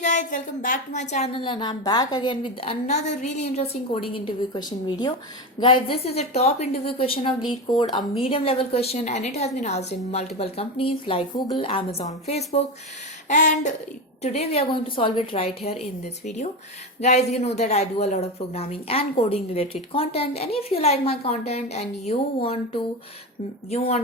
Hey guys, welcome back to my channel and I'm back again with another really interesting coding interview question video. Guys, this is a top interview question of LeetCode, a medium level question, and it has been asked in multiple companies like Google, Amazon, Facebook, and today we are going to solve it right here in this video. Guys, you know that I do a lot of programming and coding related content, and if you like my content and you want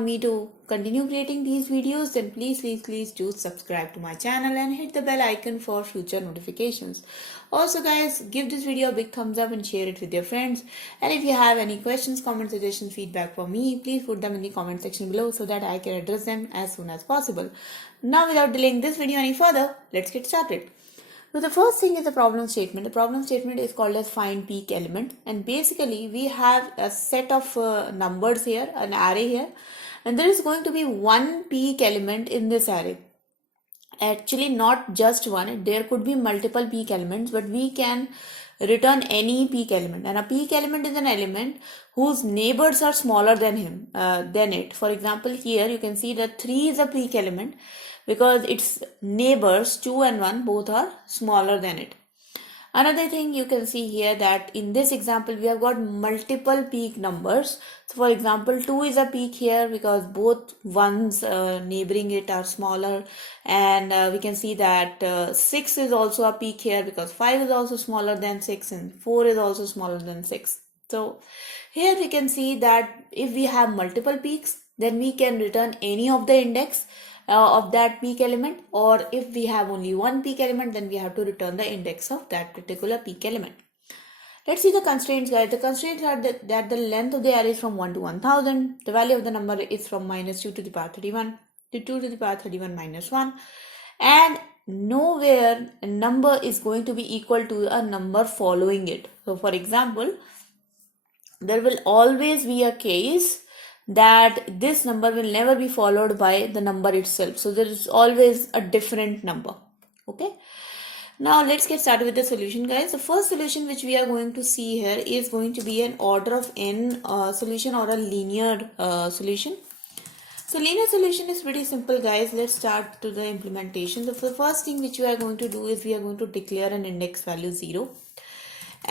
me to continue creating these videos, then please do subscribe to my channel and hit the bell icon for future notifications. Also guys, give this video a big thumbs up and share it with your friends, and if you have any questions, comments, suggestions, feedback for me, please put them in the comment section below so that I can address them as soon as possible. Now without delaying this video any further, let's get started. So the first thing is the problem statement. The problem statement is called as find peak element, and basically we have a set of numbers here, an array here, and there is going to be one peak element in this array. Actually not just one, there could be multiple peak elements, but we can return any peak element, and a peak element is an element whose neighbors are smaller than it. For example, here you can see that 3 is a peak element because its neighbors 2 and 1 both are smaller than it. Another thing you can see here that in this example we have got multiple peak numbers. So for example, 2 is a peak here because both ones neighboring it are smaller, and we can see that 6 is also a peak here because 5 is also smaller than 6 and 4 is also smaller than 6. So here we can see that if we have multiple peaks, then we can return any of the index of that peak element, or if we have only one peak element, then we have to return the index of that particular peak element. Let's see the constraints, guys. The constraints are that the length of the array is from 1 to 1000. The value of the number is from -2 to the power 31 to 2 to the power 31 minus 1. And nowhere a number is going to be equal to a number following it. So for example, there will always be a case that this number will never be followed by the number itself. So there is always a different number. Okay. Now let's get started with the solution, guys. The first solution which we are going to see here is going to be an order of n solution or a linear solution. So linear solution is pretty simple, guys. Let's start to the implementation. The first thing which we are going to do is we are going to declare an index value 0.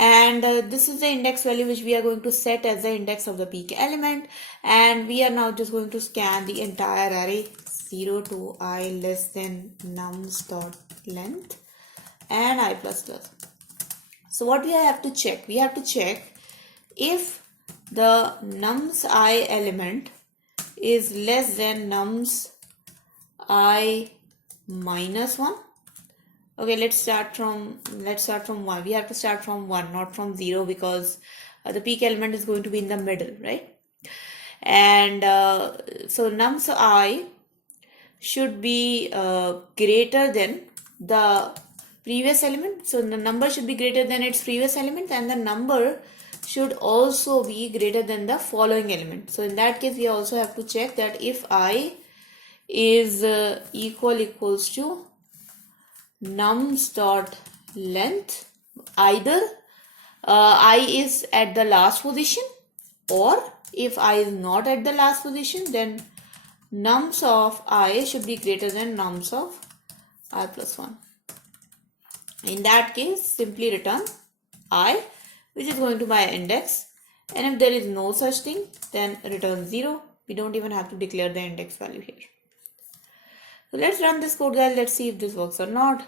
And this is the index value which we are going to set as the index of the peak element, and we are now just going to scan the entire array 0 to I less than nums dot length and I plus plus. So what we have to check? We have to check if the nums I element is less than nums I minus 1. Okay, let's start from 1. We have to start from 1, not from 0, because the peak element is going to be in the middle, right? And so nums I should be greater than the previous element. So the number should be greater than its previous element, and the number should also be greater than the following element. So in that case, we also have to check that if I is equals to nums dot length, either I is at the last position, or if I is not at the last position, then nums of I should be greater than nums of I plus 1. In that case, simply return I, which is going to be index, and if there is no such thing, then return 0. We don't even have to declare the index value here. So let's run this code, guys. Let's see if this works or not.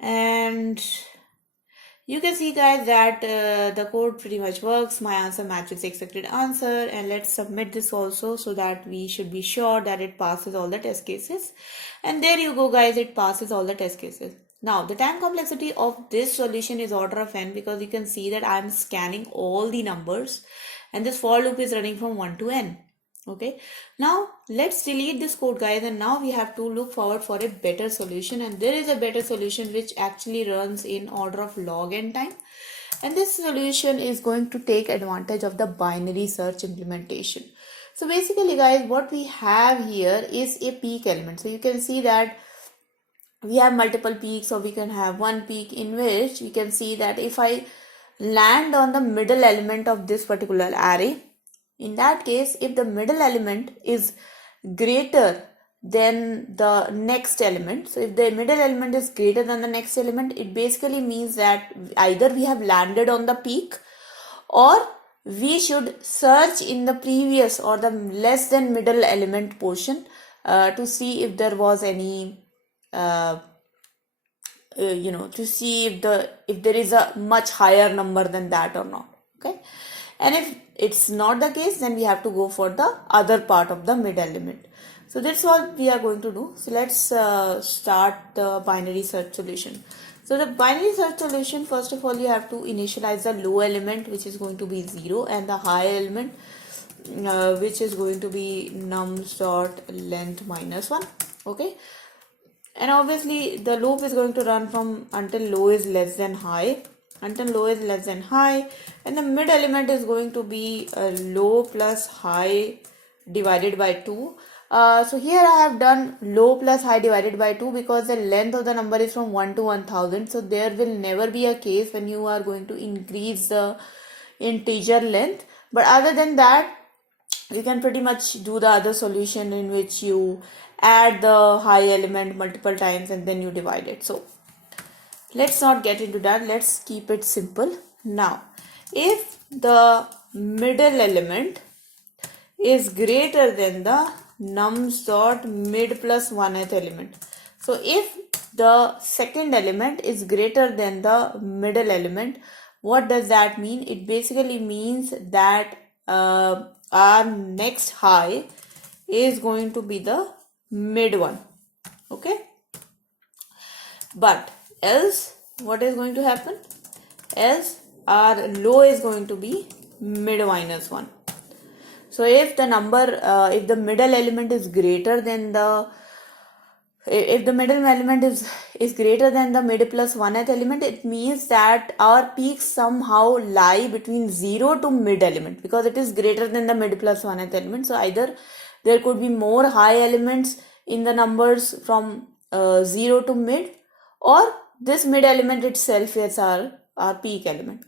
And you can see, guys, that the code pretty much works. My answer matches the expected answer, and let's submit this also so that we should be sure that it passes all the test cases. And there you go, guys, it passes all the test cases. Now the time complexity of this solution is order of n, because you can see that I'm scanning all the numbers and this for loop is running from 1 to n. Okay, now let's delete this code, guys, and now we have to look forward for a better solution, and there is a better solution which actually runs in order of log n time, and this solution is going to take advantage of the binary search implementation. So basically, guys, what we have here is a peak element. So you can see that we have multiple peaks, or we can have one peak, in which we can see that if I land on the middle element of this particular array, in that case, if the middle element is greater then the next element. So if the middle element is greater than the next element, it basically means that either we have landed on the peak, or we should search in the previous or the less than middle element portion to see if there was any to see if there is a much higher number than that or not. Okay, and if it's not the case, then we have to go for the other part of the mid element. So that's what we are going to do. So let's start the binary search solution. So the binary search solution, first of all, you have to initialize the low element, which is going to be 0, and the high element, which is going to be nums dot length minus 1. Okay, and obviously the loop is going to run from until low is less than high, and the mid element is going to be low plus high divided by 2. So here I have done low plus high divided by 2 because the length of the number is from 1 to 1000. So there will never be a case when you are going to increase the integer length. But other than that, you can pretty much do the other solution in which you add the high element multiple times and then you divide it. So let's not get into that. Let's keep it simple. Now, if the middle element is greater than the nums dot mid plus 1th element. So if the second element is greater than the middle element, what does that mean? It basically means that our next high is going to be the mid one. Okay, but else what is going to happen? Else our low is going to be mid minus 1. So if the number, if the middle element is greater than the, if the middle element is greater than the mid plus 1th element, it means that our peaks somehow lie between 0 to mid element, because it is greater than the mid plus 1th element. So either there could be more high elements in the numbers from 0 to mid, or this mid element itself is our peak element.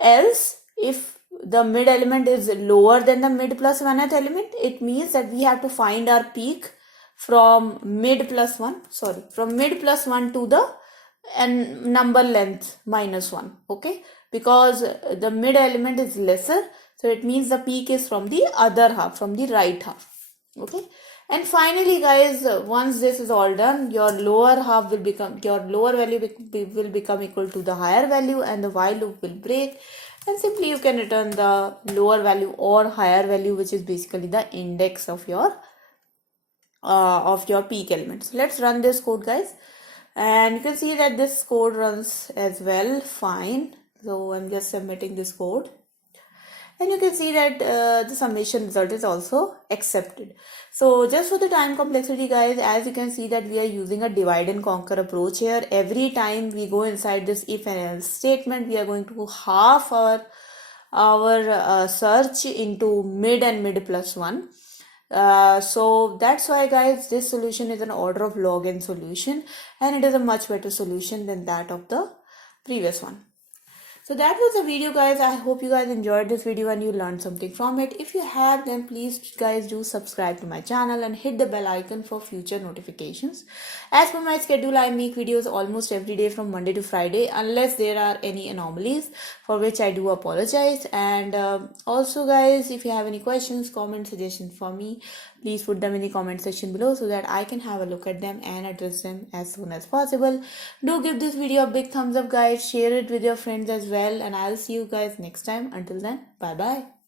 Else, if the mid element is lower than the mid plus 1th element, it means that we have to find our peak from mid plus 1 to the number length minus 1. Okay, because the mid element is lesser, so it means the peak is from the other half, from the right half. Okay, and finally guys, once this is all done, your lower half will become, your lower value will become equal to the higher value, and the while loop will break, and simply you can return the lower value or higher value, which is basically the index of your peak element. So let's run this code, guys, and you can see that this code runs as well fine. So I'm just submitting this code, and you can see that the summation result is also accepted. So just for the time complexity, guys, as you can see that we are using a divide and conquer approach here. Every time we go inside this if and else statement, we are going to half our search into mid and mid plus 1. So that's why, guys, this solution is an order of log n solution, and it is a much better solution than that of the previous one. So that was the video, guys. I hope you guys enjoyed this video and you learned something from it. If you have, then please guys do subscribe to my channel and hit the bell icon for future notifications. As per my schedule, I make videos almost every day from Monday to Friday, unless there are any anomalies, for which I do apologize. And also, guys, if you have any questions, comments, suggestions for me, please put them in the comment section below so that I can have a look at them and address them as soon as possible. Do give this video a big thumbs up, guys. Share it with your friends as well, and I'll see you guys next time. Until then, bye bye.